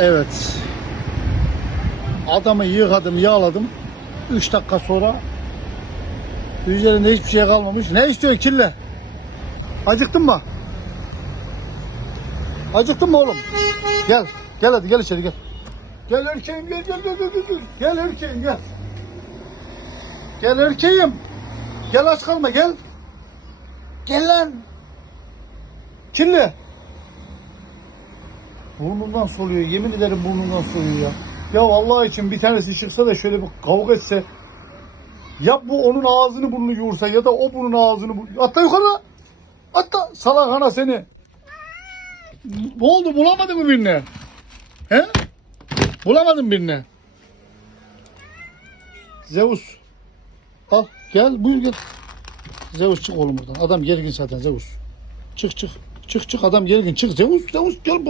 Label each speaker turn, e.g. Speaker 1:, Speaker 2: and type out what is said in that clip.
Speaker 1: Evet. Adamı yıkadım, yağladım. 3 dakika sonra üzerinde hiçbir şey kalmamış. Ne istiyor kille? Acıktın mı? Acıktın mı oğlum? Gel. Gel hadi gel içeri gel. Gel erkeğim gel gel gel gel gel. Gel, erkeğim gel. Gel erkeğim. Gel aç kalma gel. Gel lan. Kirli. Burnundan soluyor. Yemin ederim burnundan soluyor ya. Ya Allah için bir tanesi çıksa da şöyle bir kavga etse. Ya bu onun ağzını burnunu yoğursa ya da o bunun ağzını Atla yukarı. Atla. Salak ana seni. Ne oldu bulamadın mı birini? He? Bulamadın birini. Zeus. Al gel buyur gel. Zeus çık oğlum buradan. Adam gergin zaten Zeus. Çık çık. Çık çık adam gergin. Çık Zeus Zeus gel.